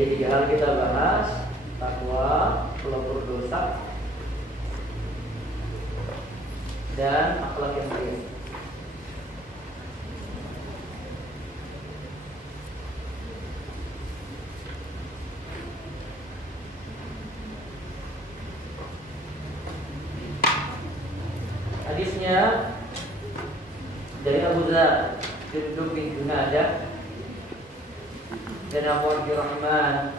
Jadi 3 hal kita bahas: takwa, pelebur dosa, dan akhlak yang mulia. Hadisnya dari Abu Dzar, Jundub bin Junadah, dan Abu Abdurrahman,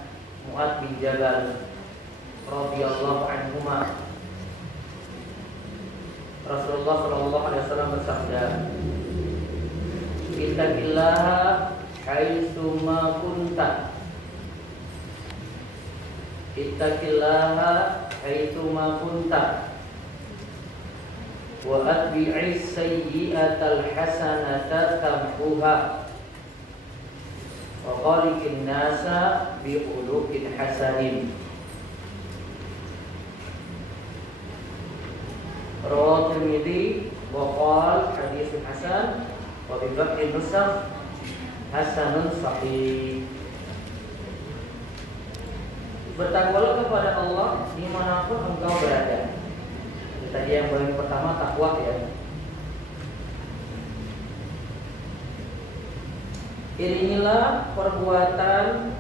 Mu'adz bin Jabal radhiyallahu anhuma. Rasulullah sallallahu alaihi wasallam bersabda, "Ittaqillaha haitsu ma kunta." Ittaqillaha haitsu ma kunta. Wa atbi'is sayyi'atal hasanata tamhuha. Wa khaliqin nasa bi khuluqin hasanin. Rawahu Tirmidzi wa qala haditsun hasan wa bi baqi nusakh hasanun sahih. Bertakwalah kepada Allah dimanapun engkau berada. Tadi yang paling pertama takwa ya. Iringilah perbuatan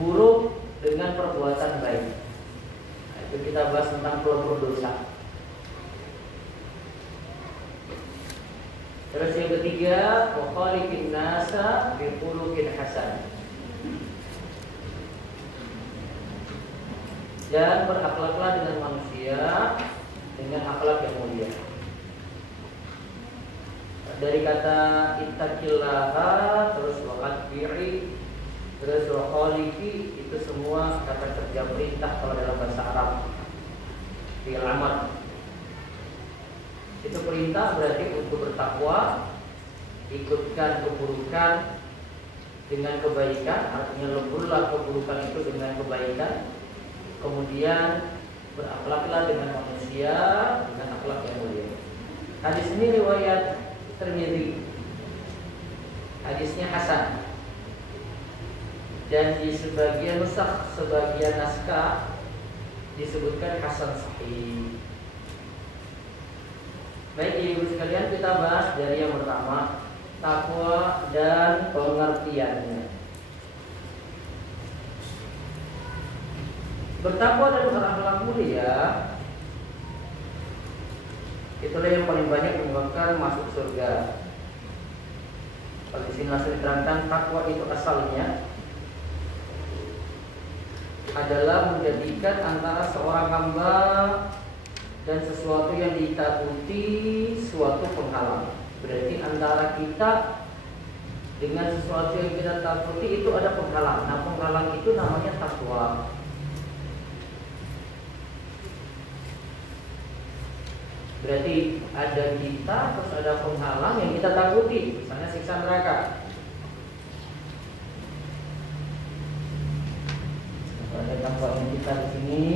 buruk dengan perbuatan baik. Nah, itu kita bahas tentang pelebur dosa. Terus yang ketiga, wa khaliqin nasa bi khuluqin hasan. Dan berakhlaklah dengan manusia dengan akhlak yang mulia. Dari kata ittaqillaha, terus wa atbi'i, terus wa khaliqi, itu semua kata kerja perintah kalau dalam bahasa Arab. Fi'il amr. Itu perintah berarti untuk bertakwa, ikutkan keburukan dengan kebaikan, artinya leburlah keburukan itu dengan kebaikan. Kemudian berakhlaklah dengan manusia dengan akhlak yang mulia. Hadis ini riwayat Tirmidzi. Hadisnya hasan. Dan di sebagian nusakh, sebagian naskah disebutkan hasan sahih. Baik ibu sekalian, kita bahas dari yang pertama, takwa dan pengertiannya. Bertakwa dan berakhlak mulia itulah yang paling banyak menyebabkan masuk surga. Kalau di sini langsung diterangkan, takwa itu asalnya adalah menjadikan antara seorang hamba dan sesuatu yang ditakuti suatu penghalang. Berarti antara kita dengan sesuatu yang kita takuti itu ada penghalang. Nah, penghalang itu namanya takwa. Berarti ada kita, terus ada penghalang yang kita takuti, misalnya siksa neraka. Ada takwanya kita di sini.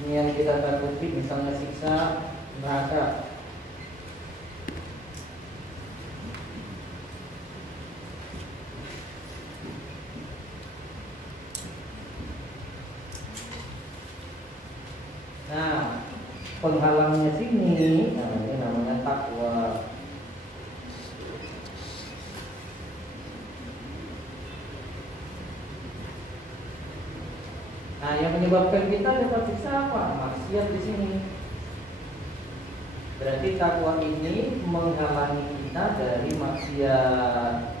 Ini yang kita takuti, misalnya siksa neraka. Nah, penghalangnya sini, nah ini namanya takwa. Nah, yang menyebabkan kita dapat siksa apa? Maksiat di sini. Berarti takwa ini menghalangi kita dari maksiat.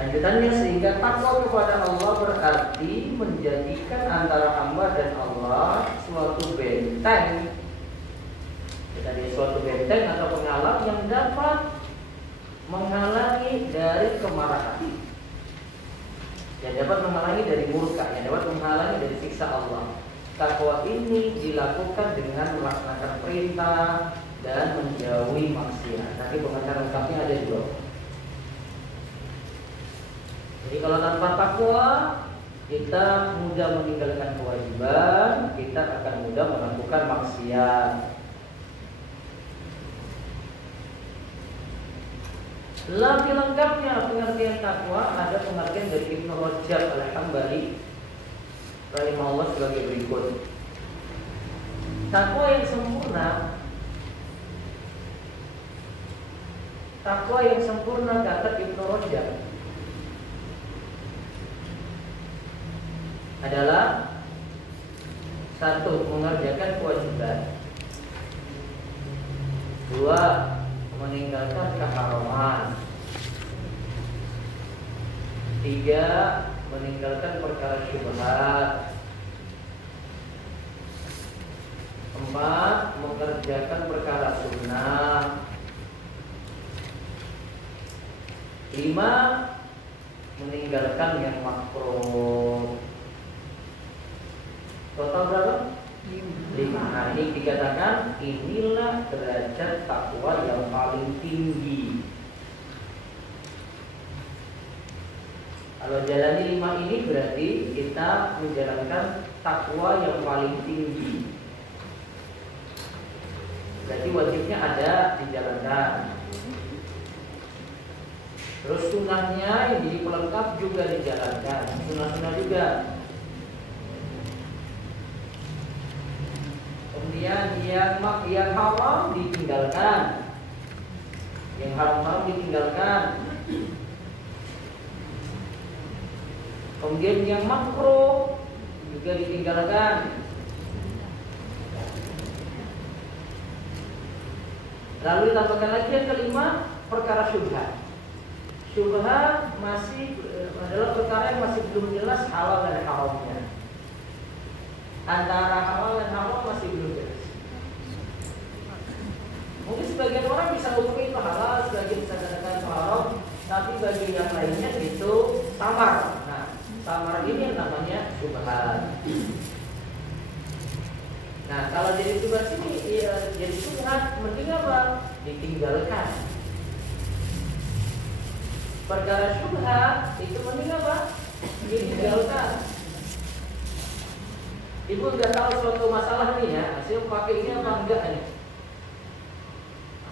Lanjutannya, sehingga takwa kepada Allah berarti menjadikan antara hamba dan Allah suatu benteng. Jadi suatu benteng atau penghalang yang dapat menghalangi dari kemarahan, yang dapat menghalangi dari murka, yang dapat menghalangi dari siksa Allah. Takwa ini dilakukan dengan melaksanakan perintah, dan menjauhi maksiat. Nanti pengantar lengkapnya ada dua. Jadi kalau tanpa takwa, kita mudah meninggalkan kewajiban, kita akan mudah melakukan maksiat. Lebih lengkapnya pengertian takwa ada pengertian dari Ibnu Rajab Al-Hambali rahimahullah sebagai berikut. Takwa yang sempurna, kata Ibnu Rajab, adalah satu, mengerjakan kewajiban, dua, meninggalkan keharaman, tiga, meninggalkan perkara syubhat, empat, mengerjakan perkara sunnah, lima, meninggalkan yang makruh. Total berapa? 5. Nah, ini dikatakan inilah derajat takwa yang paling tinggi. Kalau jalani 5 ini berarti kita menjalankan takwa yang paling tinggi. Berarti wajibnya ada dijalankan. Terus sunnahnya yang jadi pelengkap juga dijalankan. Sunnah-sunnah juga. Kemudian yang haram ditinggalkan, yang haram ditinggalkan. Kemudian yang makruh juga ditinggalkan. Lalu ditambahkan lagi yang kelima, perkara syubhat. Syubhat masih adalah perkara yang masih belum jelas halal dan haramnya. Antara halal dan haram masih belum jelas. Mungkin sebagian orang bisa hukum itu halal, sebagian bisa katakan itu haram, tapi bagi yang lainnya itu samar. Nah, samar ini yang namanya syubhat. Nah, kalau jadi syubhat sini, jadi syubhat mending apa? Ditinggalkan. Perkara syubhat itu mending apa? Ditinggalkan. Ibu udah tahu suatu masalah nih ya, saya pakai ini apa enggak nih?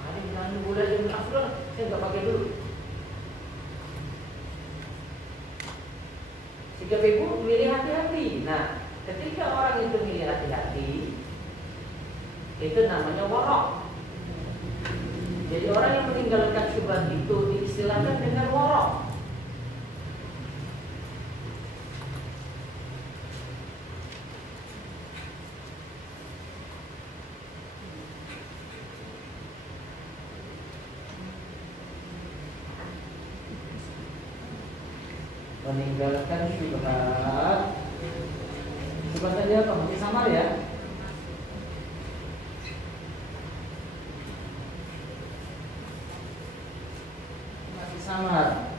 Ini bilang boleh jadi afdal, saya enggak pakai dulu. Sikap ibu milih hati-hati. Nah, ketika orang itu milih hati-hati, itu namanya warok. Jadi orang yang meninggalkan syubhat itu diistilahkan dengan warok. Meninggalkan syubhat. Syubhat tadi apa? Masih samar ya? Masih samar.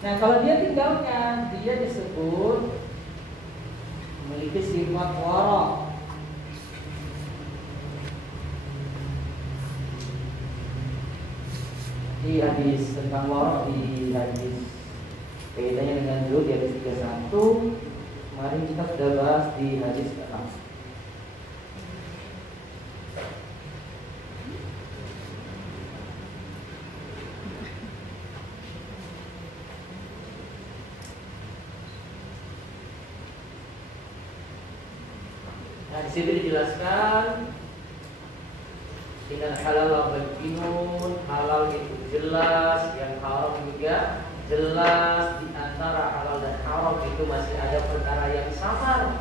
Nah, kalau dia tinggalkan, dia disebut memiliki sifat warok. Di hadis tentang warok, di hadis kaitannya dengan zuhud di hadis 31. Kemarin kita sudah bahas di hadis ke-6. Nah, di situ dijelaskan dengan halal bayyinun, halal itu jelas, yang haram juga jelas. Di antara halal dan haram itu masih ada perkara yang samar.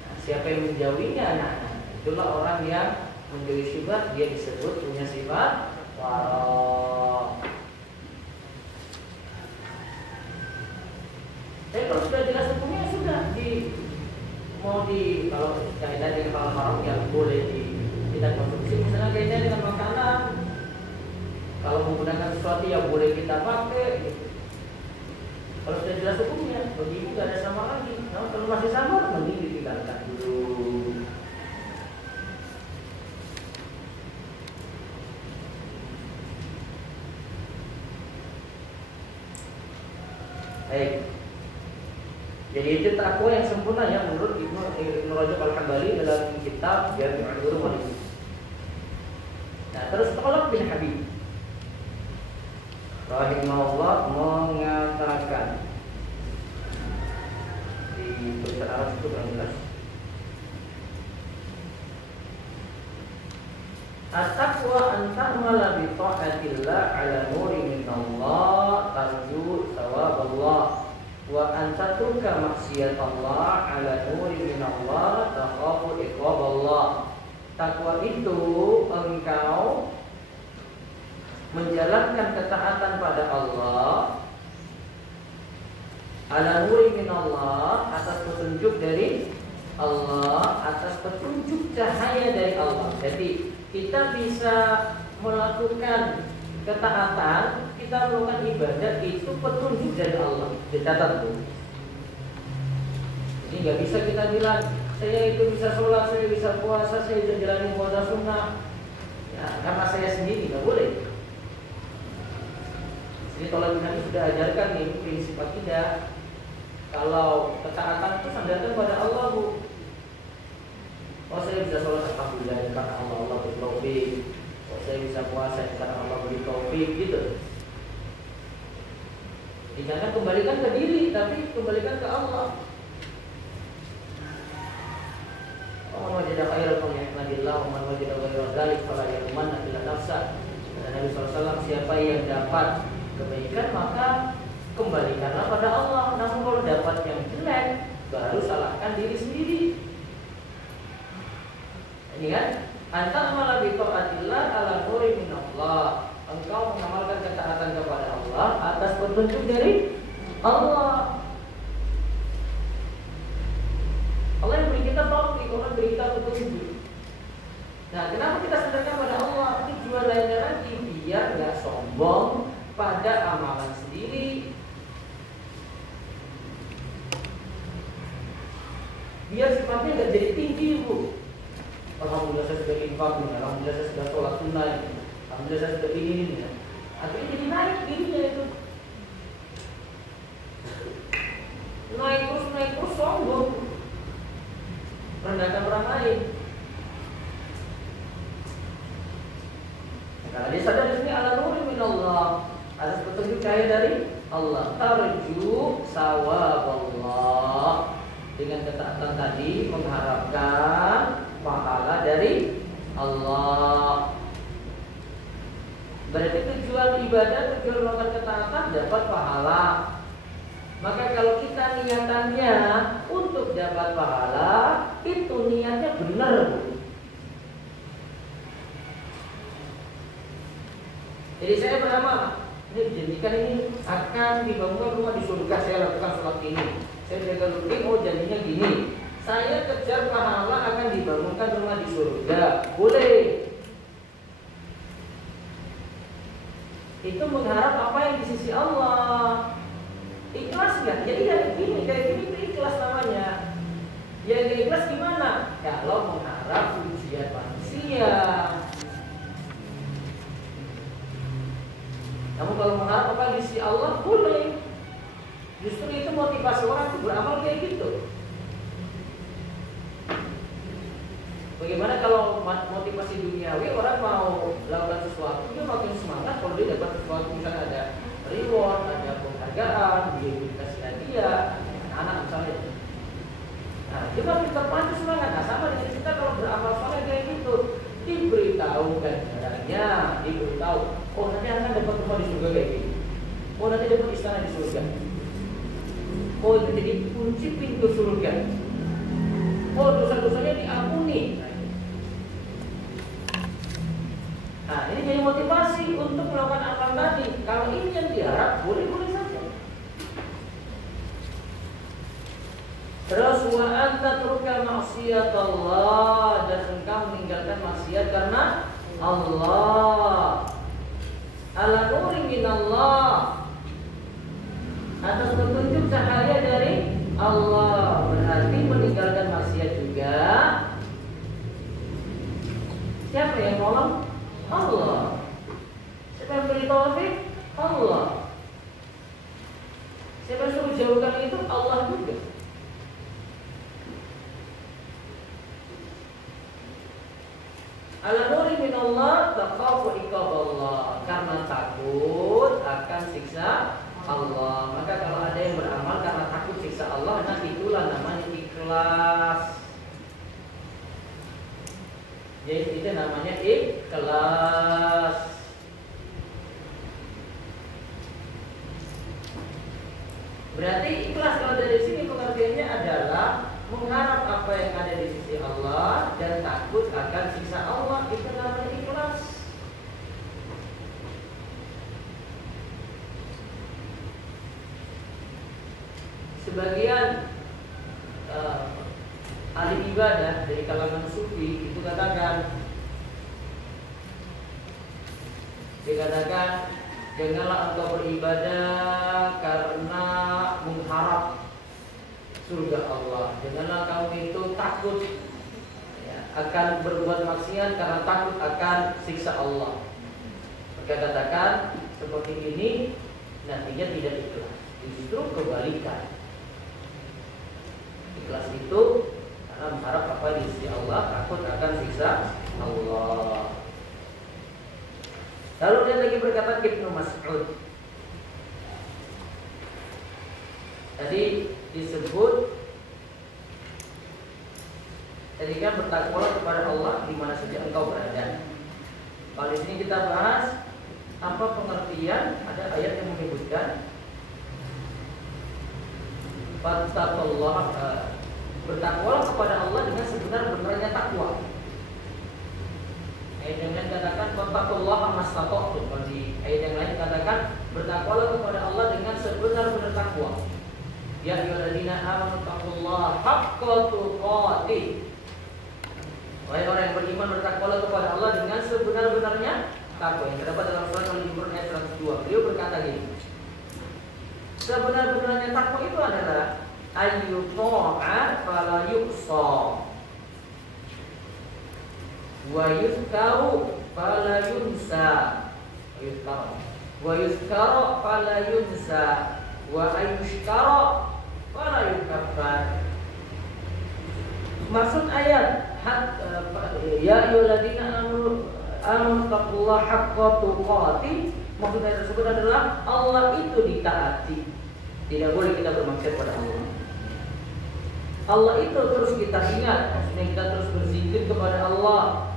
Nah, siapa yang menjauhinya? Nah, itulah orang yang menjauhi syubhat, dia disebut punya sifat warok. Tapi kalau sudah jelas hukumnya, sudah kalau kaitan dengan halal haram yang boleh kita konsumsi, misalnya kaitannya dengan makanan, kalau menggunakan sesuatu yang boleh kita pakai gitu. Kalau sudah jelas hukumnya, begini nggak ada sama lagi. Nah, kalau masih sama, mending ditinggalkan dulu. Baik. Jadi itu takwa yang sempurna ya menurut Ibnu Rajab Al-Hambali dalam kitab Jami'ul Ulum wal Hikam. Nah, terus Talib bin Habib rahimahullah mengatakan di tulisan Arab itu yang jelas. At-taqwa an ta'mala bi ta'atillah ala nuri min Allah tarju thawaballah wa an tatruka maksiatallah ala nuri min Allah takhafu iqaballah. Takwa itu engkau menjalankan ketaatan pada Allah ala nuri min Allah, atas petunjuk dari Allah, atas petunjuk cahaya dari Allah. Jadi kita bisa melakukan ketaatan, kita melakukan ibadah itu petunjuk dari Allah. Dicatat tuh. Jadi nggak bisa kita bilang saya itu bisa sholat, saya bisa puasa, saya bisa jalani puasa sunnah, ya, karena saya sendiri nggak boleh. Jadi Talib bin Habib sudah ajarkan nih prinsip akidah. Kalau ketaatan itu sandarkan pada Allah, Bu. Oh, saya bisa sholat alhamdulillah karena Allah beri taufik. Oh, saya bisa puasa karena Allah beri taufik, gitu. Jangan kembalikan ke diri, tapi kembalikan ke Allah. Man wajada khairan falyahmadillah wa man wajada ghaira dzalik fala yalumanna illa nafsah. Kata Nabi SAW, siapa yang dapat kebaikan maka kembalikanlah pada Allah. Namun kalau dapat yang jelek, baru salahkan diri sendiri. Ini kan, anta amala bi taatillah ala nuri min Allah. Engkau mengamalkan ketaatan kepada Allah atas petunjuk dari Allah. Allah yang beri kita taufik, Allah beri kita petunjuk. Nah, kenapa kita sandarkan pada Allah? Tujuan lainnya lagi biar nggak sombong pada amalan sendiri. Biar sifatnya nggak jadi tinggi, Bu. Alhamdulillah saya sudah infak, alhamdulillah saya sudah sholat sunnah, alhamdulillah saya sudah ini. Akhirnya jadi naik dirinya itu. Naik terus sombong. Merendahkan orang lain. Karena dia sadar di sini ala nuri min Allah, atas petunjuk cahaya dari Allah. Tarju sawaballah, dengan ketaatan tadi mengharapkan pahala dari Allah. Berarti tujuan ibadah, tujuan melakukan ketaatan dapat pahala. Maka kalau kita niatannya untuk dapat pahala, itu niatnya benar. Jadi saya beramal, ini dijadikan ini akan dibangun rumah di surga, saya lakukan sholat ini. Saya jaga rutin, oh janjinya gini. Saya kejar pahala akan dibangunkan rumah di surga. Boleh. Itu mengharap apa yang di sisi Allah. Ikhlas nggak? Ya iya, gini kayak gini itu ikhlas namanya. Ya ikhlas gimana? Kalau mengharap pujian manusia. Namun kalau mengharap apa di sisi Allah boleh. Justru itu motivasi orang untuk beramal kayak gitu. Bagaimana kalau motivasi duniawi, orang mau melakukan sesuatu, dia makin semangat kalau dia dapat sesuatu, misalnya ada reward, ada penghargaan, dia dikasih hadiah, anak-anak misalnya. Nah, dia makin terpacu semangat. Nah, sama dengan kita kalau beramal soleh kayak gitu, diberitahu ganjarannya, diberitahu, oh nanti akan dapat rumah di surga kayak gini, oh nanti dapat istana di surga, oh itu jadi kunci pintu surga, oh dosa-dosanya diampuni. Nah, ini jadi motivasi untuk melakukan amal tadi. Kalau ini yang diharap, boleh-boleh saja. Terus wa anta turka maksiat Allah, dan engkau meninggalkan maksiat karena Allah. Ala nuri min Allah, atas petunjuk Siapa yang suruh jauhkan itu? Allah juga. Ala nuri min Allah takhafu iqaballah, karena takut akan siksa Allah. Maka kalau ada yang beramal karena takut siksa Allah, nah itulah namanya ikhlas. Jadi itu namanya ikhlas. Berarti ikhlas kalau dari sini pengertiannya adalah mengharap apa yang ada di sisi Allah dan takut akan siksa Allah. Itu namanya ikhlas. Sebagian ahli ibadah dari kalangan sufi itu dikatakan janganlah engkau beribadah karena mengharap surga Allah. Janganlah kamu itu takut akan berbuat maksiat karena takut akan siksa Allah. Maka katakan seperti ini nantinya tidak ikhlas. Justru kebalikan. Ikhlas itu karena mengharap apa di sisi Allah, takut akan siksa Allah. Lalu dia lagi berkata Ibnu Mas'ud. Tadi disebut tadi kan bertakwalah kepada Allah di mana saja engkau berada. Kalau di sini kita bahas apa pengertian, ada ayat yang menyebutkan bertakwalah kepada Allah dengan sebenar-benarnya takwa. Ayat yang lain katakan fattaqullaha mastata'tum. Kalau di ayat yang lain katakan bertakwalah kepada Allah dengan sebenar-benar takwa. Ya ayyuhalladzina amanu taqullaha haqqa tuqatih. Wahai orang yang beriman, bertakwalah kepada Allah dengan sebenar-benarnya takwa. Yang terdapat dalam surat Al-Imran ayat 102. Beliau berkata gini, sebenar-benarnya takwa itu adalah ayyuta'a fala yuqsa wa yuzkaru fala yunsa wa yuzkaru fala yunsa wa ayyushkara fala yukaffar. Maksud ayat ya ayyuhalladzina amanu taqullaha haqqa tuqatih, maksud ayat tersebut adalah Allah itu ditaati. Tidak boleh kita bermaksud pada Allah. Allah itu terus kita ingat, maksudnya kita terus berzikir kepada Allah.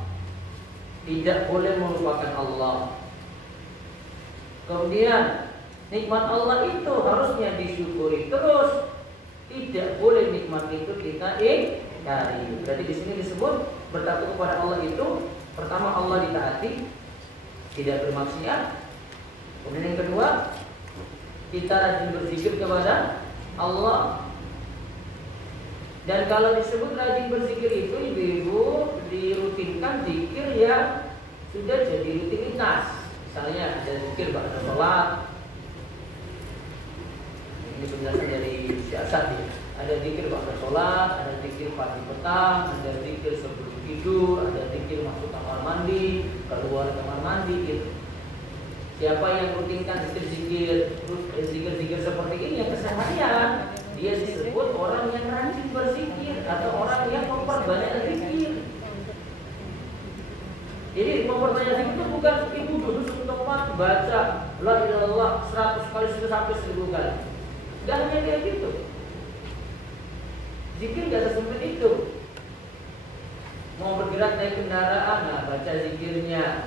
Tidak boleh melupakan Allah. Kemudian nikmat Allah itu harusnya disyukuri terus. Tidak boleh nikmat itu kita ingkari. Jadi di sini disebut bertakwa kepada Allah itu pertama Allah ditaati, tidak bermaksiat. Kemudian yang kedua, kita rajin berzikir kepada Allah. Dan kalau disebut rajin berzikir itu ibu-ibu dirutinkan zikir yang sudah jadi rutinitas. Misalnya ada zikir ba'da sholat. Ini penjelasan dari siasat ya. Ada zikir ba'da sholat, ada zikir pagi petang, ada zikir sebelum tidur, ada zikir masuk kamar mandi, keluar kamar mandi gitu. Siapa yang rutinkan zikir-zikir seperti ini yang keseharian, dia disebut orang yang rajin berzikir atau orang yang memperbanyak zikir. Jadi memperbanyak zikir itu bukan ibu duduk setempat baca la ilaha illallah 100 kali sampai 1000 kali. Tidak hanya kayak gitu. Zikir gak sesempit itu. Mau bergerak naik kendaraan, nah baca zikirnya.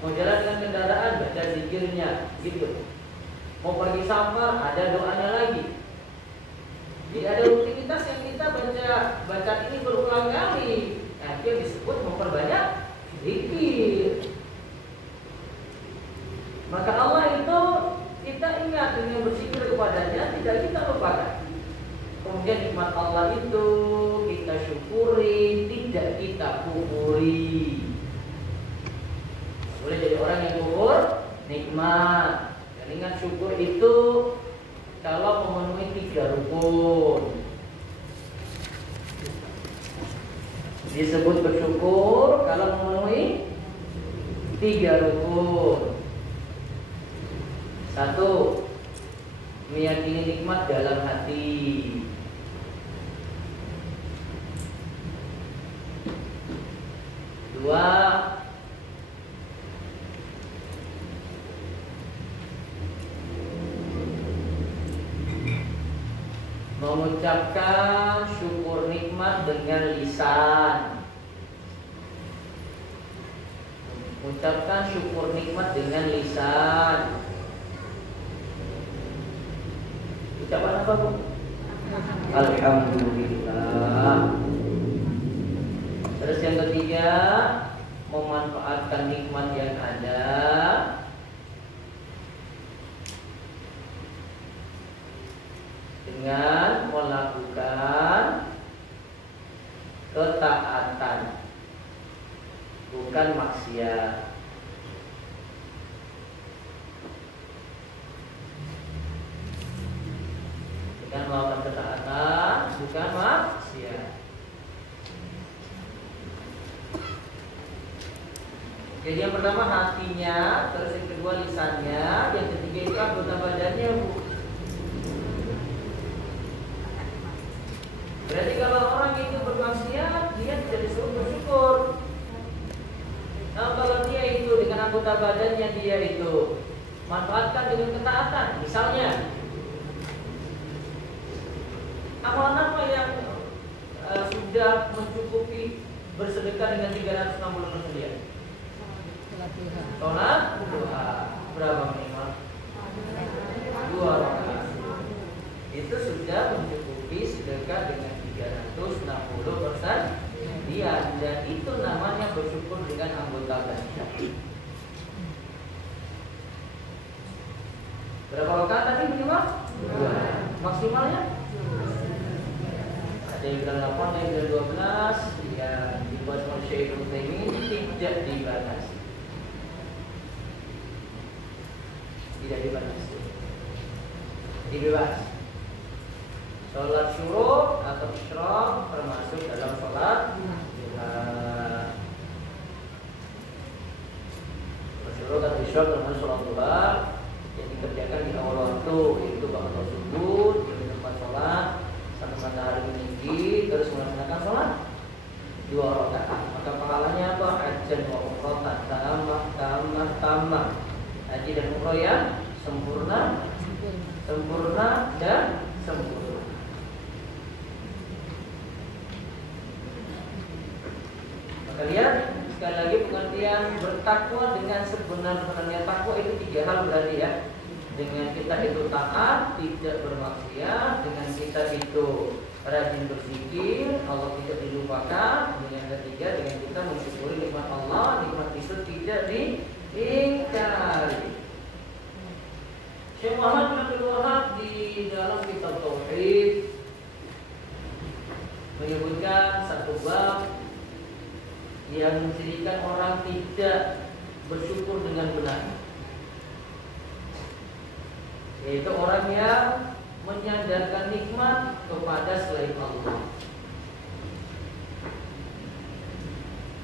Mau jalan dengan kendaraan, baca zikirnya, gitu. Mau pergi safar, ada doanya lagi. Jadi ada rutinitas yang kita baca ini berulang kali. Nah, itu disebut memperbanyak zikir. Maka Allah itu kita ingat dengan berzikir kepadanya, tidak kita lupakan. Kemudian nikmat Allah itu kita syukuri, tidak kita kufuri. Boleh jadi orang yang kufur nikmat. Dan ingat syukur itu kalau memenuhi 3 rukun. Disebut bersyukur kalau memenuhi 3 rukun. 1. meyakini nikmat dalam hati. Dua, mengucapkan syukur nikmat dengan lisan. Mengucapkan syukur nikmat dengan lisan. Ucapan apa, Bu? Alhamdulillah. Terus yang ketiga, memanfaatkan nikmat yang ada dengan melakukan ketaatan, bukan maksiat. Dengan melakukan ketaatan, bukan maksiat. Jadi yang pertama hatinya, terus yang kedua lisannya, yang ketiga itu anggota badannya, Bu. Berarti kalau orang itu bermaksiat, dia tidak disuruh bersyukur. Nah, kalau dia itu dengan anggota badannya dia itu manfaatkan dengan ketaatan, misalnya amalan apa yang sudah mencukupi bersedekah dengan 360 persen? Sholat duha berapa minimal? 2 rakaat. Itu sudah mencukupi sedekah dengan 360% dia, dan itu namanya bersyukur dengan anggota badan. Berapa rakaat tadi minimal? 2. Maksimalnya? Ada yang bilang 8, ada yang bilang 12. Ya, dibuat oleh Syekh Utsaimin tidak dibatasi. Tidak dibatasi. Jadi bebas. Sholat syuruk atau isyraq termasuk dalam sholat duha. Sholat syuruk atau isyraq termasuk sholat duha yang dikerjakan di awal waktu, yaitu waktu subuh di tempat sholat sampai matahari meninggi, terus melaksanakan sholat 2 rakaat. Maka pahalanya apa? Hajjan wa umrah tamah. Haji dan umrah yang sempurna dan sempurna. Maka lihat sekali lagi pengertian bertakwa dengan sebenar-benarnya. Takwa itu 3 hal berarti ya. Dengan kita itu taat, tidak bermaksiat, dengan kita itu rajin berzikir, Allah tidak dilupakan. Yang ketiga, dengan kita mensyukuri nikmat Allah, nikmat itu tidak diingkari. Syekh Muhammad bin Abdul Wahab di dalam kitab Tauhid menyebutkan satu bab yang menjadikan orang tidak bersyukur dengan benar, yaitu orang yang menyandarkan nikmat kepada selain Allah.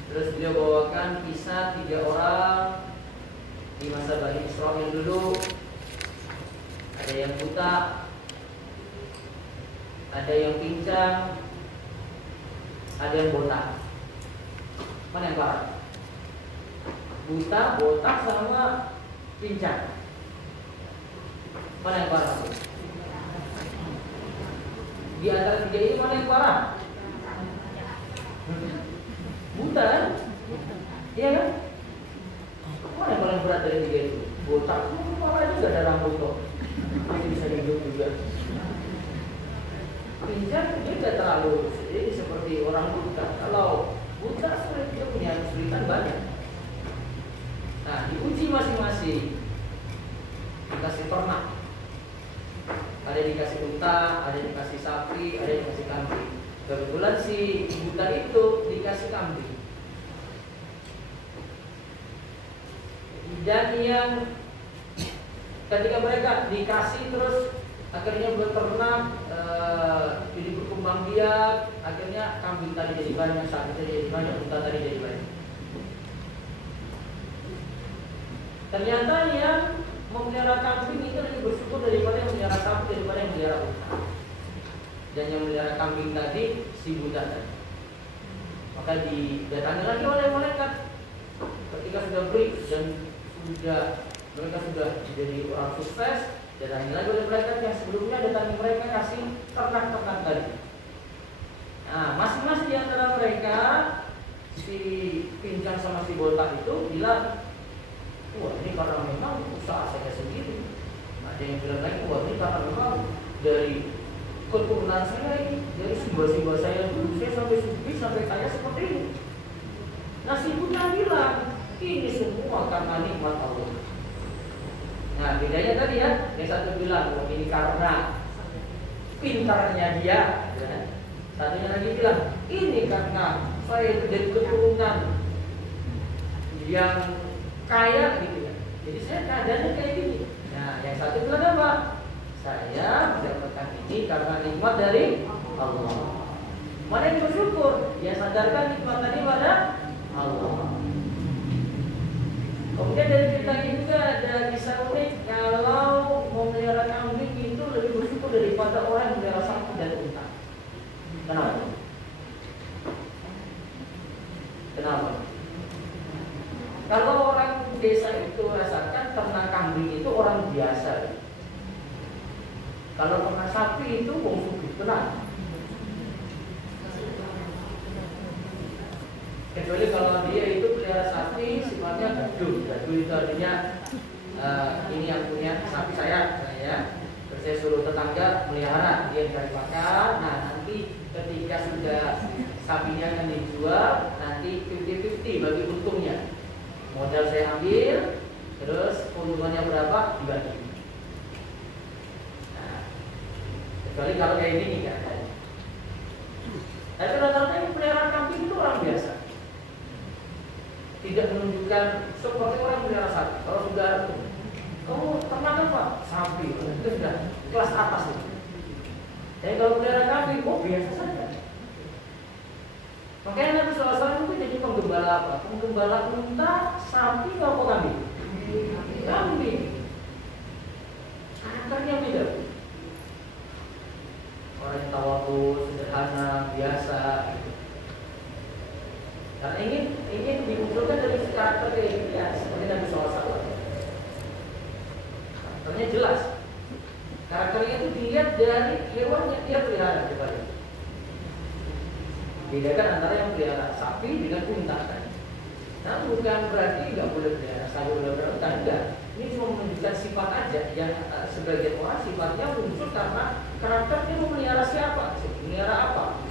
Terus beliau bawakan kisah 3 orang di masa Bani Israil dulu. Ada yang buta, ada yang pincang, ada yang botak. Mana yang parah? Buta, botak, sama pincang. Mana yang parah? Di antara 3 ini mana yang parah? Buta kan? Iya kan? Mana yang paling berat dari 3 itu? Botak, parah juga ada rambut kok. Masih bisa hidup juga. Pincang dia tidak terlalu seperti orang buta. Kalau buta sulit, dia punya kesulitan banyak. Nah, diuji masing-masing. Dikasih ternak, ada yang dikasih unta, ada yang dikasih sapi, ada yang dikasih kambing. Kebetulan si buta itu dikasih kambing. Dan yang ketika mereka dikasih terus akhirnya beternak, jadi berkembang biak, akhirnya kambing tadi jadi banyak, sapi tadi jadi banyak, unta tadi jadi banyak. Ternyata yang memelihara kambing itu lebih bersyukur daripada yang memelihara sapi dan yang melihara kambing tadi si budak tadi. Maka didatangi lagi oleh malaikat ketika sudah beri dan mereka sudah jadi orang sukses. Datangi lagi oleh malaikat yang sebelumnya datangi mereka kasih ternak-ternak tadi. Nah, masing-masing di antara mereka si pincang sama si botak itu bilang, wah ini karena memang usaha saya sendiri. Ada yang bilang lagi, wah ini karena memang dari keturunan saya ini, dari simbol-simbol saya dulu, saya sampai sugih, sampai kaya seperti ini. Nah si budak bilang, ini semua karena nikmat Allah. Nah bedanya tadi ya, yang satu bilang, wah ini karena pintarnya dia, ya. Satunya lagi bilang, ini karena saya itu dari keturunan yang kaya gitu ya. Jadi saya keadaannya kayak gini. Nah, yang satu bilang apa? Saya mendapatkan ini karena nikmat dari Allah. Mana yang bersyukur? Ya sadarkan nikmat tadi pada Allah. Kemudian dari cerita ini juga ada kisah unik kalau memelihara kambing itu lebih bersyukur daripada orang yang memelihara sapi dan unta. Kenapa? Kenapa? Kalau orang desa itu rasakan ternak kambing itu orang biasa. Kalau ternak sapi itu wong sugih benar. Kecuali kalau dia itu pelihara sapi sifatnya gaduh. Gaduh itu artinya ini yang punya sapi saya, terus saya suruh tetangga melihara, dia cari makan. Nah nanti ketika sudah sapinya akan dijual, nanti 50-50 bagi untungnya. Modal saya ambil, terus keuntungannya berapa dibagi. Nah, kecuali kalau kayak gini nggak ada. Tapi rata-rata yang peliharaan kambing itu orang biasa. Tidak menunjukkan seperti orang pelihara sapi. Kalau sudah kamu ternak apa? Sapi, itu sudah kelas atas itu. Tapi kalau pelihara kambing, biasa saja. Makanya Nabi SAW itu jadi penggembala apa? Penggembala unta, sapi, atau kambing? Kambing. Karakternya beda. Orang yang tawadhu, sederhana, biasa. Gitu. Karena ingin dimunculkan dari karakter ya, seperti Nabi SAW. Karakternya jelas. Karakternya itu dilihat dari hewan yang dia pelihara kepada. Bedakan antara yang pelihara sapi dengan unta kan. Nah bukan berarti nggak boleh pelihara sapi boleh pelihara unta, enggak. Ini cuma menunjukkan sifat aja yang sebagian orang sifatnya muncul karena karakternya memelihara siapa, memelihara apa.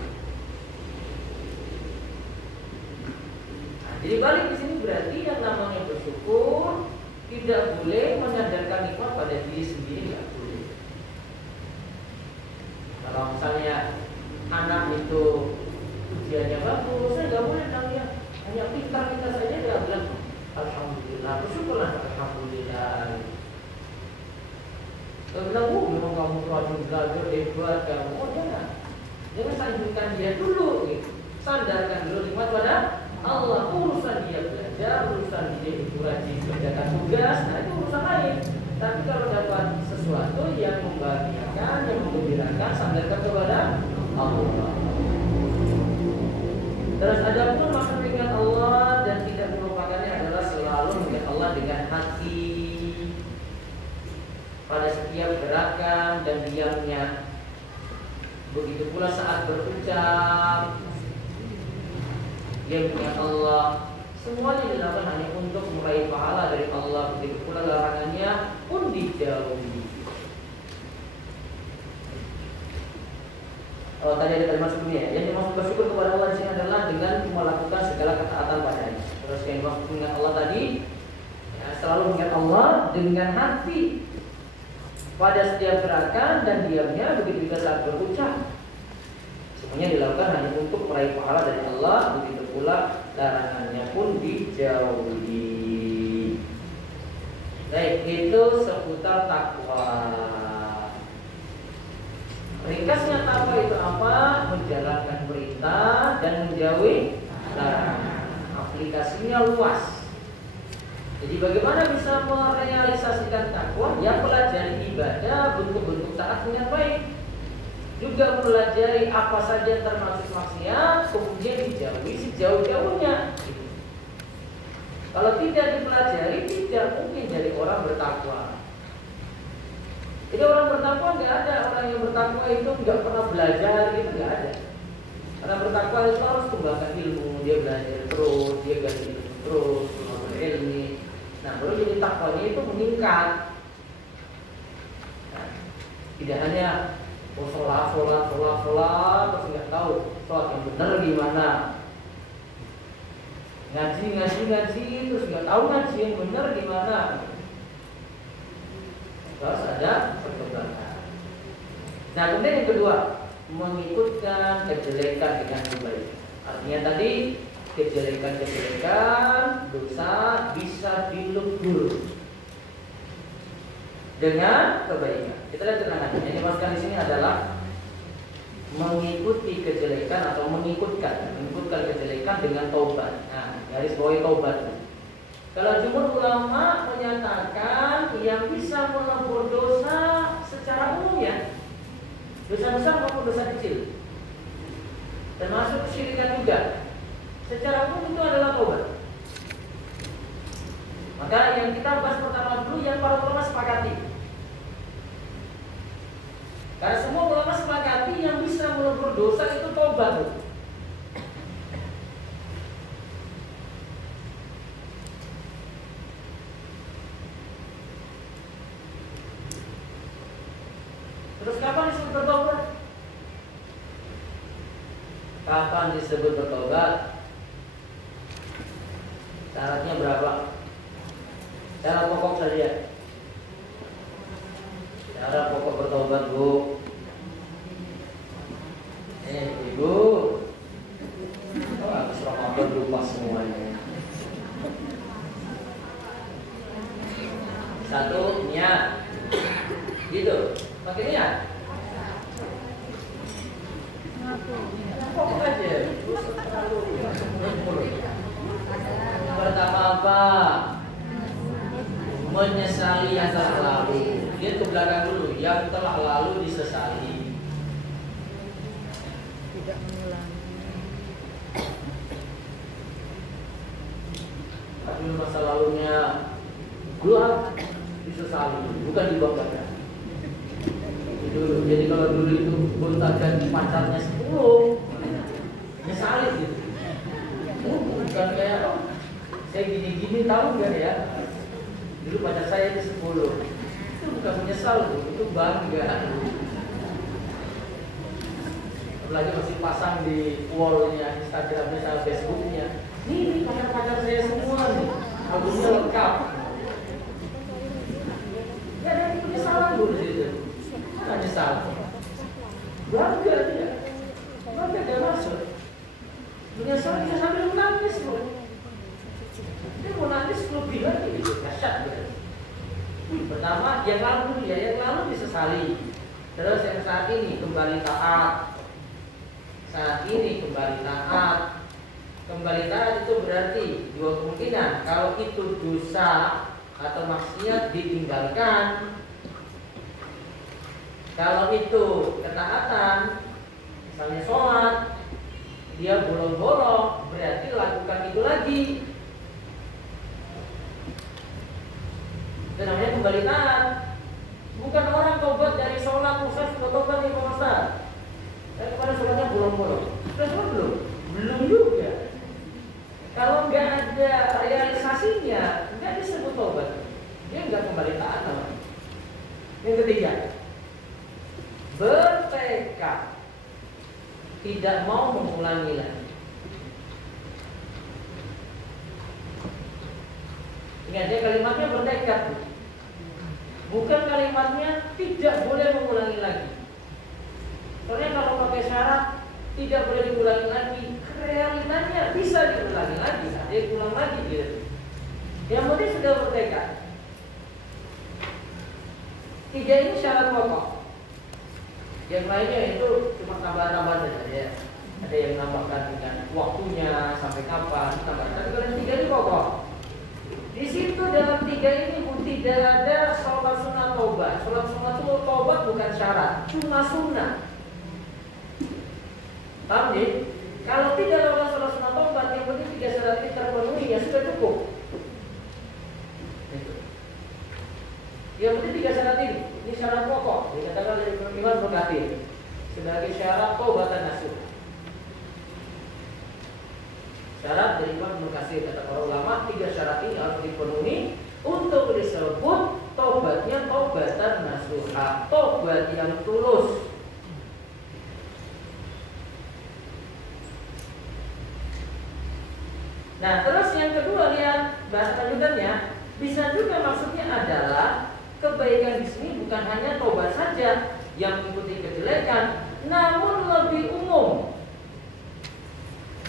Nah, jadi balik di sini berarti yang namanya bersyukur tidak boleh menyandarkan nikmat pada diri sendiri, nggak boleh. Kalau misalnya anak itu ujiannya bagus, saya nggak boleh bilang ya hanya pintar-pintar saja dia bilang alhamdulillah, bersyukurlah alhamdulillah. Kalau bilang memang kamu rajin belajar hebat kamu, jangan sanjungkan dia dulu, gitu. Sandarkan dulu nikmat pada Allah. Urusan dia belajar, urusan dia itu rajin kerjakan tugas, nah itu urusan lain. Tapi kalau dapat sesuatu yang membahagiakan, yang menggembirakan, sandarkan kepada Allah. Terus ada pun maksud dengan Allah dan tidak melupakannya adalah selalu mengingat Allah dengan hati pada setiap gerakan dan diamnya. Begitu pula saat berucap, dia mengingat Allah. Semuanya dilakukan hanya untuk meraih pahala dari Allah. Begitu pula larangannya pun dijauhi. Tadi ada kalimat sebelumnya. Yang dimaksud bersyukur kepada Allah di sini adalah dengan melakukan segala ketaatan padanya. Terus yang dimaksud mengingat Allah tadi, ya, selalu mengingat Allah dengan hati pada setiap gerakan dan diamnya. Begitu juga saat berucap. Semuanya dilakukan hanya untuk meraih pahala dari Allah. Begitu pula larangannya pun dijauhi. Baik, itu seputar takwa. Ringkasnya takwa itu apa? Menjalankan perintah dan menjauhi larangan. Aplikasinya luas. Jadi bagaimana bisa merealisasikan takwa? Ya pelajari ibadah, bentuk-bentuk taat dengan baik. Juga juga mempelajari apa saja termasuk maksiat, kemudian dijauhi sejauh-jauhnya. Kalau tidak dipelajari, tidak mungkin jadi orang bertakwa. Jadi orang bertakwa nggak ada, orang yang bertakwa itu nggak pernah belajar, itu nggak ada. Orang bertakwa itu harus kembangkan ilmu, dia belajar terus, dia ganti ilmu terus, ilmu. Nah, baru jadi takwanya itu meningkat. Nah, tidak hanya sholat, terus nggak tahu sholat yang benar gimana. Ngaji, terus nggak tahu ngaji yang benar gimana. Harus ada perkembangan. Nah, kemudian yang kedua, mengikutkan kejelekan dengan kebaikan. Artinya tadi kejelekan dosa bisa dilebur dengan kebaikan. Kita lihat keterangannya. Yang dimaksudkan di sini adalah mengikuti kejelekan atau mengikutkan kejelekan dengan taubat. Nah, garis bawahi taubat. Kalau jumhur ulama menyatakan yang bisa melebur dosa secara umum ya, dosa besar maupun dosa kecil, termasuk kesyirikan juga, secara umum itu adalah taubat. Maka yang kita bahas pertama dulu yang para ulama sepakati. Karena semua ulama sepakati yang bisa melebur dosa itu taubat. Terus kapan disebut bertobat? Kapan disebut bertobat? Syaratnya berapa? Syarat pokok saja. Syarat pokok bertobat, Bu. Ibu. Oh, habis Ramadan lupa semuanya. Satu, niat. Gitu. Pakai niat. Pokok aja. Pertama apa? Menyesali yang telah lalu. Lihat ke belakang dulu. Yang telah lalu disesali. Tidak mengulangi. Tapi masa lalunya gelap, disesali, bukan dibanggakan. Jadi kalau dulu itu gontakan pacarnya 10, nyesali gitu. Bukan kayak saya gini-gini, tahu nggak ya? Dulu pacar saya itu 10. Itu bukan menyesal, itu bangga. Apalagi masih pasang di wallnya, Instagramnya, sama Facebooknya. Nih pacar-pacar saya semua nih, albumnya lengkap. Ya ada penyesalan dulu di situ. Mana nyesal? Bangga dia, bangga dia masuk. Menyesal dia sambil menangis loh. Dia mau nangis kelebihan gitu, dahsyat gitu. Pertama, yang lalu ya, yang lalu disesali. Terus yang saat ini kembali taat. Saat ini kembali taat. Kembali taat itu berarti dua kemungkinan. Kalau itu dosa atau maksiat ditinggalkan. Kalau itu ketaatan, misalnya sholat, dia bolong-bolong, berarti lakukan itu lagi. Itu namanya kembali taat. Bukan orang tobat dari sholat, Ustaz sudah tobat nih Pak Ustaz. Saya kemarin sholatnya bolong-bolong. Sudah sholat belum? Belum juga. Kalau nggak ada realisasinya, nggak disebut tobat. Dia nggak kembali taat namanya. Yang ketiga, bertekad tidak mau mengulangi lagi. Ingat ya, kalimatnya bertekad, bukan kalimatnya tidak boleh mengulangi lagi. Soalnya kalau pakai syarat tidak boleh diulangi lagi, realitanya bisa diulangi lagi, dia ulang lagi gitu. Yang penting sudah bertekad. 3 ini syarat pokok. Yang lainnya itu cuma tambah-tambah saja ya. Ada yang nambahkan dengan waktunya sampai kapan tambah. Tapi kalau yang 3 ini pokok. Di situ dalam 3 ini tidak ada sholat sunnah taubat. Sholat sunnah itu taubat bukan syarat, cuma sunnah. Paham ya? Kalau tidak lakukan sholat sunat taubat, yang penting 3 syarat ini terpenuhi, ya sudah cukup. Yang penting 3 syarat ini syarat pokok. Dikatakan oleh Imam Bukhari sebagai syarat taubatan nasuh. Syarat dari Imam Bukhari kata para ulama 3 syarat ini harus dipenuhi untuk disebut taubatnya taubatan nasuha, taubat yang tulus. Nah, terus yang kedua, lihat bahasa lanjutannya. Bisa juga maksudnya adalah kebaikan di sini bukan hanya taubat saja yang mengikuti kejelekan, namun lebih umum.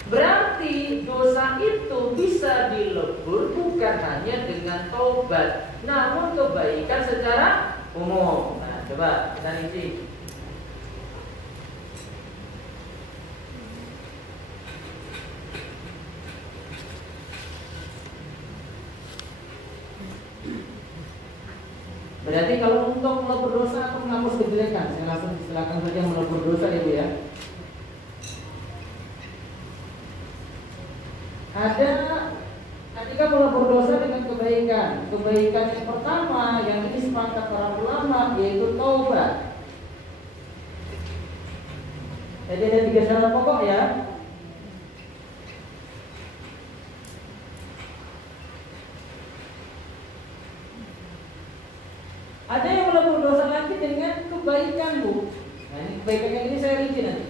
Berarti dosa itu bisa dilebur bukan hanya dengan taubat, namun kebaikan secara umum. Nah, coba kita rinci. Berarti kalau untuk melebur dosa atau menghapus kejelekan, saya langsung silakan saja melebur dosa itu ya. Ada ketika melebur dosa dengan kebaikan. Kebaikan yang pertama yang ini sepakat para ulama yaitu taubat. Jadi ada 3 syarat pokok ya. Ada yang melebur dosa lagi dengan kebaikan, Bu. Nah, ini kebaikan yang ini saya rinci nanti.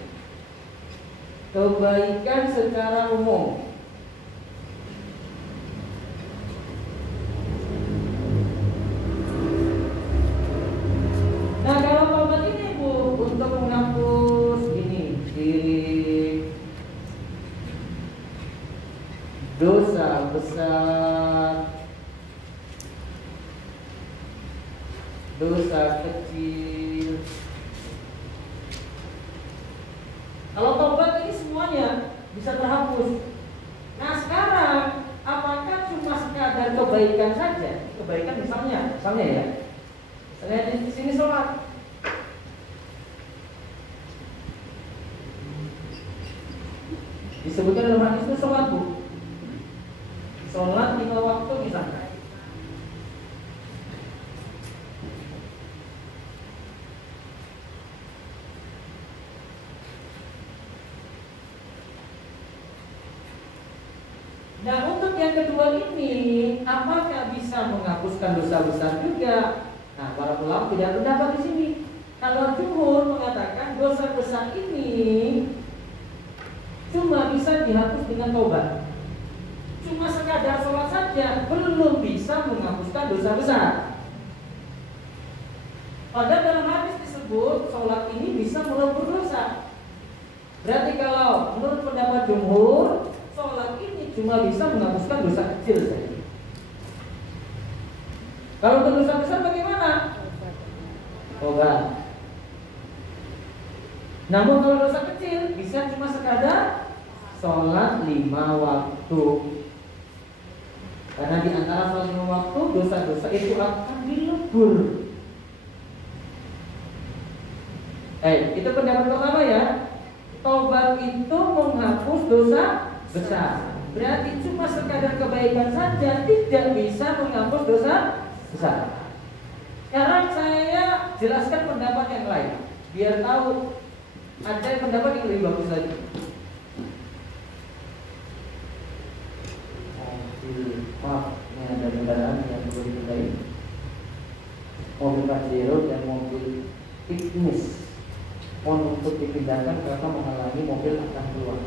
Kebaikan secara umum. Nah, kalau taubat ini, Bu, untuk menghapus ini diri dosa besar, dosa kecil. Kalau taubat ini semuanya bisa terhapus. Nah, sekarang apakah cuma sekadar kebaikan saja? Kebaikan misalnya ya. Misalnya di sini sholat. Disebutkan dalam hadis itu sholat, Bu. Sholat 5 waktu misalnya. Nah, untuk yang kedua ini, apakah bisa menghapuskan dosa besar juga? Nah, para ulama tidak pendapat di sini. Kalau jumhur mengatakan dosa besar ini cuma bisa dihapus dengan taubat. Cuma sekadar sholat saja belum bisa menghapuskan dosa besar. Padahal dalam hadis disebut sholat ini bisa melebur dosa. Berarti kalau menurut pendapat jumhur, sholat ini cuma bisa menghapuskan dosa kecil saja. Kalau untuk dosa besar bagaimana? Taubat. Namun kalau dosa kecil bisa cuma sekadar sholat 5 waktu. Karena di antara sholat 5 waktu dosa-dosa itu akan dilebur. Itu pendapat pertama ya. Taubat itu menghapus dosa besar. Berarti cuma sekadar kebaikan saja tidak bisa menghapus dosa besar. Sekarang saya jelaskan pendapat yang lain biar tahu ada pendapat yang lebih bagus lagi. Maaf, ini ada kendaraan yang perlu dipindahin. Mobil Pajero dan mobil Ignis mohon untuk dipindahkan karena menghalangi mobil akan keluar.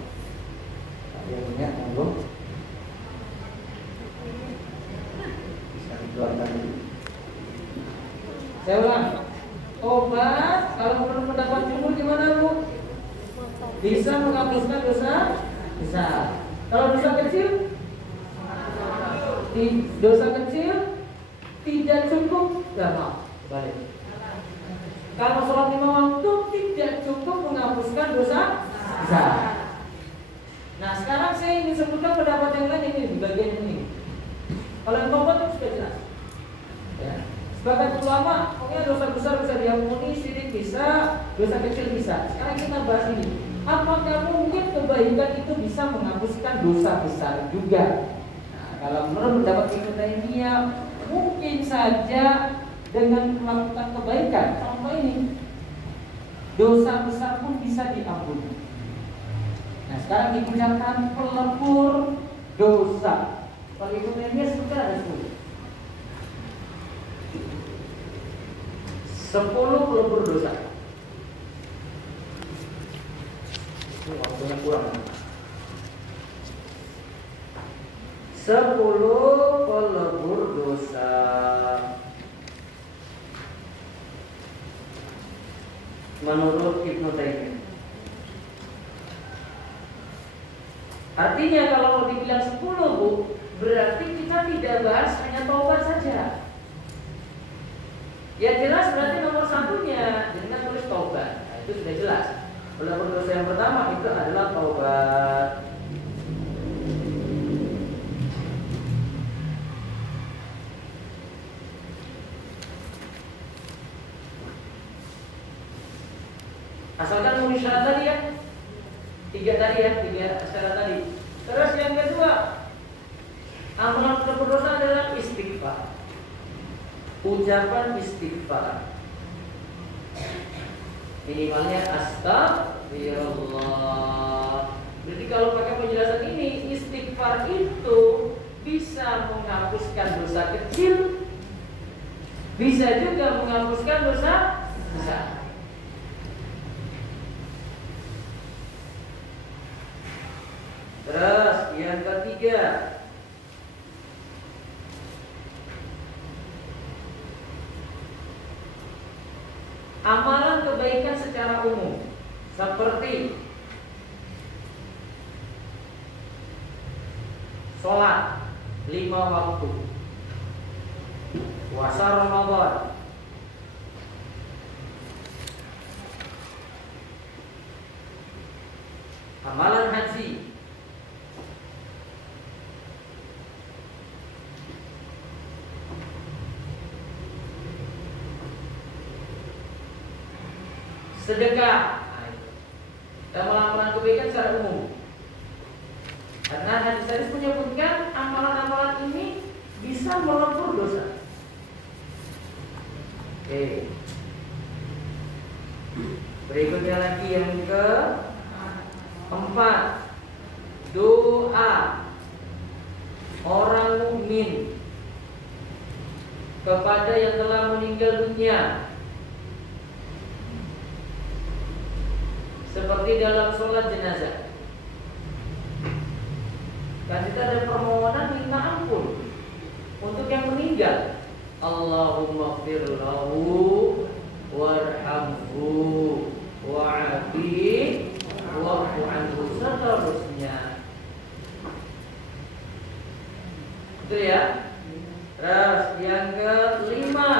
Yang punya monggo bisa dikeluarkan dulu. Saya ulang. Taubat kalau menurut pendapat jumhur gimana, Bu? Bisa menghapuskan dosa besar. Kalau dosa kecil, dosa kecil tidak cukup, maaf, balik. Kalau sholat 5 waktu tidak cukup menghapuskan dosa besar. Nah, sekarang saya ingin sebutkan pendapat yang lain ini di bagian ini. Kalau yang taubat itu sudah jelas. Ya. Sebagian ulama, pokoknya dosa besar bisa diampuni, syirik bisa, dosa kecil bisa. Sekarang kita bahas ini. Apakah mungkin kebaikan itu bisa menghapuskan dosa besar juga? Nah, kalau menurut pendapat Ibnu Taimiyah, mungkin saja dengan melakukan kebaikan. Contoh ini, dosa besar pun bisa diampuni. Nah, sekarang digunakan pelebur dosa. Kalau Ibnu Taimiyah suka ada 10 pelebur dosa. Ini waktunya kurang. 10 pelebur dosa. Menurut Ibnu Taimiyah. Artinya kalau dibilang 10, Bu, berarti kita tidak bahas hanya taubat saja. Ya jelas berarti nomor satunya dengan tulis taubat. Nah, itu sudah jelas. Pelebur dosa yang pertama itu adalah taubat. Asalkan memenuhi syarat tadi ya. 3 tadi ya, 3 syarat tadi. Terus yang kedua, amalan pelebur dosa adalah istighfar. Ucapan istighfar. Minimalnya astagfirullah. Berarti kalau pakai penjelasan ini, istighfar itu bisa menghapuskan dosa kecil, bisa juga menghapuskan dosa besar. Terus yang ketiga, amalan kebaikan secara umum seperti sholat 5 waktu, puasa Ramadan, amalan haji, sedekah, dan amalan kebaikan secara umum. Karena hadis-hadis menyebutkan amalan-amalan ini bisa melebur dosa. Oke. Berikutnya lagi yang keempat, doa orang mukmin kepada yang telah meninggal dunia. Seperti dalam sholat jenazah, kan kita ada permohonan minta ampun untuk yang meninggal. Allahumma ighfir lahu warhamhu wa'afihi wa'fu anhu, seterusnya. Itu ya. Terus yang kelima,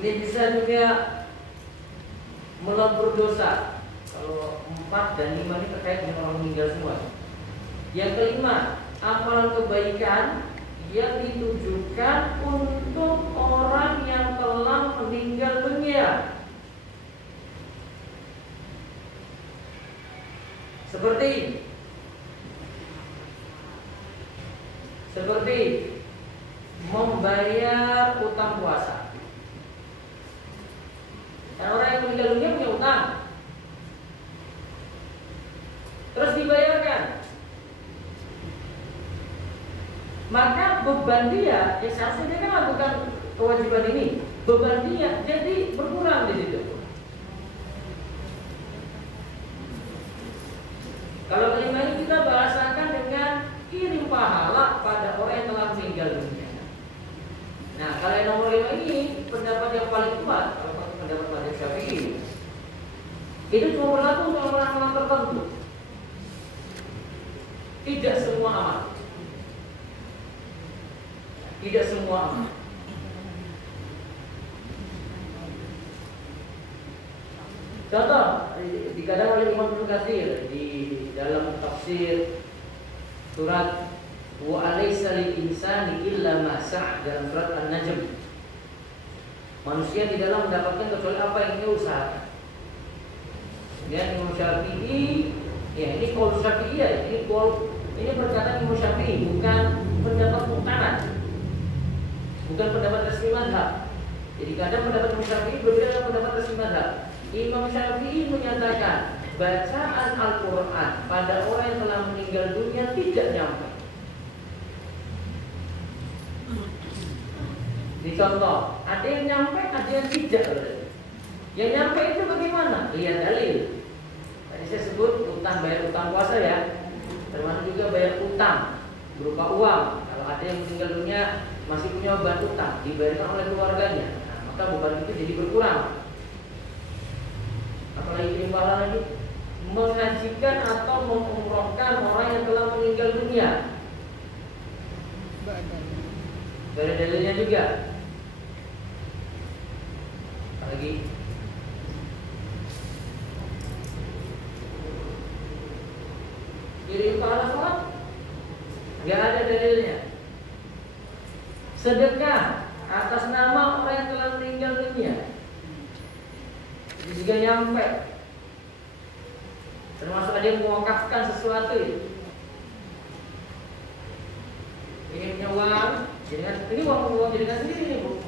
ini bisa juga melebur dosa. Kalau 4 dan 5 ini terkait dengan orang meninggal semua. Yang kelima, amalan kebaikan yang ditujukan untuk orang yang telah meninggal dunia. Seperti membayar utang puasa. Dan orang yang meninggal dunia punya utang, terus dibayarkan, maka beban dia, ya seharusnya dia kan lakukan kewajiban ini, beban dia jadi berkurang di situ. Kalau kelima ini kita bahasakan dengan kirim pahala pada orang yang telah meninggal dunia. Nah, kalau yang nomor 5 ini pendapat yang paling kuat, kalau pendapat Madzhab Syafi'i, itu cuma berlaku untuk orang-orang tertentu. Tidak semua amal. Tidak semua amal. Contoh dikatakan oleh Imam Ibnu Katsir di dalam tafsir surat wa alaysa lil insani illa ma sa'a dalam surat An-Najm. Manusia tidaklah mendapatkan kecuali apa yang dia usahakan. Kemudian Imam Syafi'i, ya ini qaul Syafi'i ya, ini perkataan Imam Syafi'i, bukan pendapat muktanad, bukan pendapat resmi mazhab. Jadi kadang pendapat Imam Syafi'i berbeda dengan pendapat resmi mazhab. Imam Syafi'i menyatakan bacaan Al-Quran pada orang yang telah meninggal dunia tidak nyampe. Dicontoh, ada yang nyampe, ada yang tidak. Yang nyampe itu bagaimana? Lihat dalil. Tadi saya sebut utang, bayar utang puasa ya, termasuk juga bayar utang berupa uang. Kalau ada yang meninggal dunia masih punya beban utang, dibayarkan oleh keluarganya, nah, maka beban itu jadi berkurang. Apalagi kirim pahala lagi, mengajikan atau mengumrohkan orang yang telah meninggal dunia. Dari dalilnya juga. Lagi kirim pahala sholat, nggak ada dalilnya. Sedekah atas nama orang yang telah meninggal dunia juga nyampe. Termasuk ada yang mewakafkan sesuatu ya. Ini punya uang, ini uang jadikan sendiri nih bu.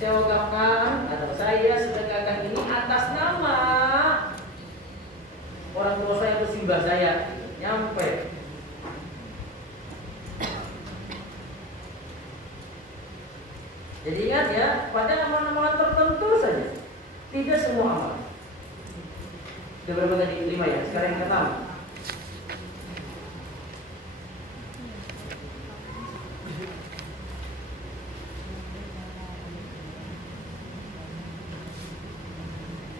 Saya wakafkan atau saya sedekahkan ini atas nama orang tua saya atau simbah saya, nyampe. Jadi ingat ya, pada amalan-amalan tertentu saja, tidak semua amalan. Sudah berapa tadi? 5 ya, sekarang yang ke-6.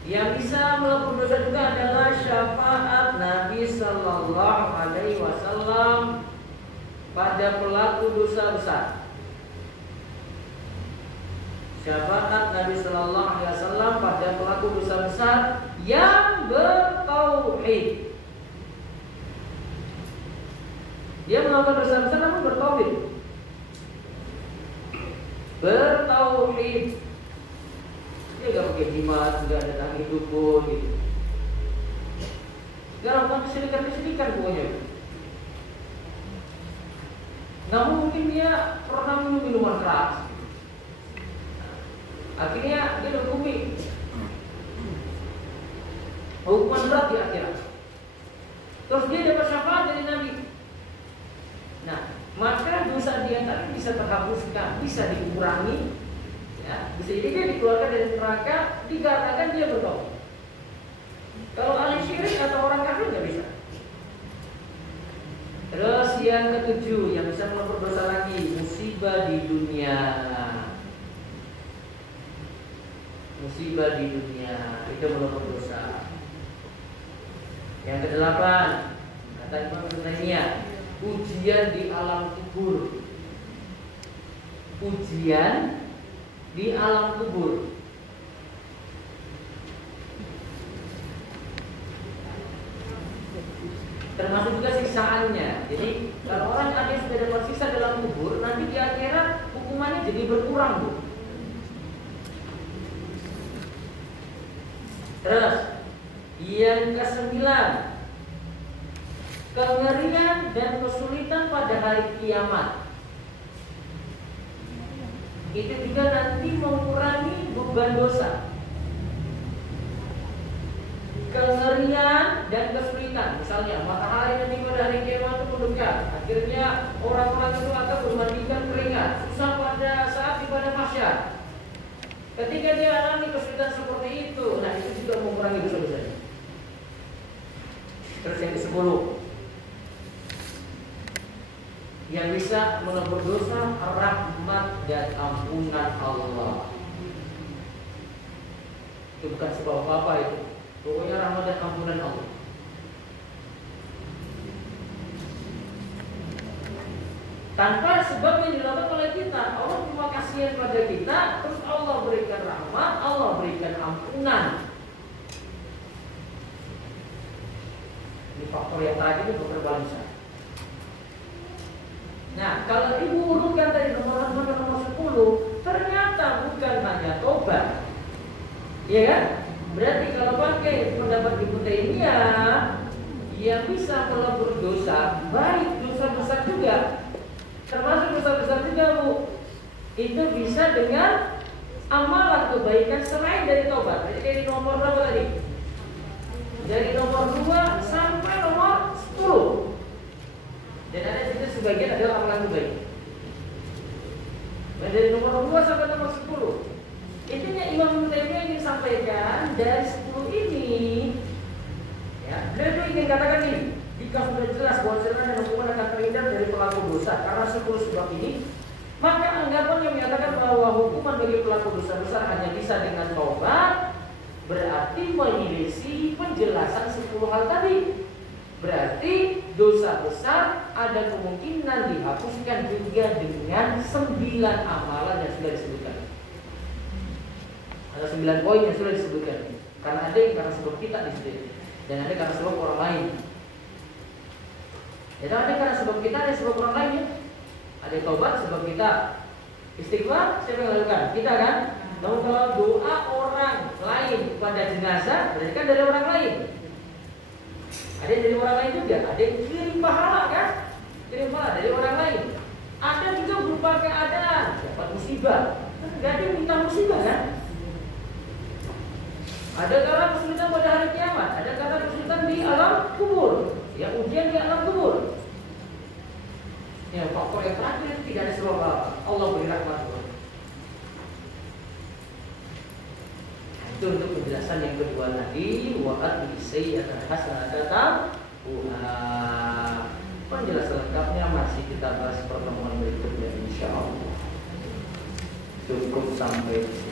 Yang bisa melakukan dosa juga adalah syafaat Nabi Sallallahu Alaihi Wasallam pada pelaku dosa besar. Syafaat Nabi Sallallahu Alaihi Wasallam pada pelaku dosa besar yang bertauhid. Dia melakukan dosa besar namun bertauhid. Bertauhid. Dia gak pakai jimat, gak ada tangi dukun gitu. Gak lakukan kesedihan pokoknya. Namun mungkin dia pernah minum minuman keras. Akhirnya dia dihukumi hukuman berat di akhirat. Terus dia dapat syafaat dari Nabi. Nah, maka dosa dia tadi bisa terhapuskan, bisa dikurangi, ya, bisa jadi dia dikeluarkan dari neraka dikarenakan dia bertauhid. Kalau ahli syirik atau orang kafir nggak bisa. Terus yang ketujuh yang bisa melakukan dosa lagi, musibah di dunia. Musibah di dunia itu melakukan dosa. Yang kedelapan, kata Imam Taimiyah, ujian di alam kubur. Ujian di alam kubur. Termasuk juga siksaannya. Jadi kalau orang ada yang sudah dapat siksa dalam kubur, nanti di akhirat hukumannya jadi berkurang, Bu. Terus yang ke-9, kengerian dan kesulitan pada hari kiamat. Itu juga nanti mengurangi beban dosa. Kengerian dan kesulitan, misalnya matahari nanti pada hari kiamat itu mendekat, akhirnya orang-orang itu akan memandikan keringat, susah pada saat ibadah mahsyar. Ketika dia alami kesulitan seperti itu, nah itu juga mengurangi dosa-dosanya. Terus yang ke-10, yang bisa menebus dosa, rahmat dan ampunan Allah. Itu bukan sebab apa-apa itu. Pokoknya rahmat dan ampunan Allah. Tanpa sebab yang dilakukan oleh kita, Allah cuma kasihan pada kita, terus Allah berikan rahmat, Allah berikan ampunan. Ini faktor yang terakhir itu faktor bangsa. Nah, kalau ibu urutkan tadi nomor 10, ternyata bukan hanya tobat, ya kan? Berarti kalau pakai pendapat ibu Taimiyah, yang bisa melebur dosa, baik dosa besar juga, termasuk dosa besar juga Bu, itu bisa dengan amalan kebaikan selain dari taubat. Jadi dari nomor berapa tadi? Dari nomor 2 sampai nomor 10. Dan ada juga sebagian adalah amalan kebaikan. Dan dari nomor 2 sampai nomor 10. Intinya Imam Taimiyah ingin sampaikan dari 10 ini, ya, beliau itu ingin katakan ini, jika sudah jelas bahwa celana dan hukuman akan terhindar dari pelaku dosa karena 10 sebab ini, maka anggapan yang menyatakan bahwa hukuman bagi pelaku dosa besar hanya bisa dengan taubat berarti menyelisih penjelasan 10 hal tadi. Berarti dosa besar ada kemungkinan dihapuskan juga dengan 9 amalan yang sudah disebutkan. Ada 9 poin yang sudah disebutkan. Karena ada yang karena sebab kita di situ, dan ada karena sebab orang lain. Dan ada karena sebab kita, ada sebab orang lain ya. Ada taubat sebab kita. Istighfar siapa yang lakukan? Kita kan? Lalu kalau doa orang lain pada jenazah berarti kan dari orang lain. Ada yang dari orang lain juga. Ada yang kirim pahala kan? Kirim pahala dari orang lain. Ada juga berupa keadaan dapat musibah. Jadi minta musibah kan? Ada karena kesulitan pada hari kiamat, ada karena kesulitan di alam kubur, ya ujian di alam kubur. Ya faktor yang terakhir itu tidak ada sebab apa. Allah beri rahmat. Itu untuk penjelasan yang kedua tadi. Wa'at bisayyatan hasanatan. Penjelasan lengkapnya masih kita bahas pertemuan berikutnya insyaallah. Cukup sampai di sini.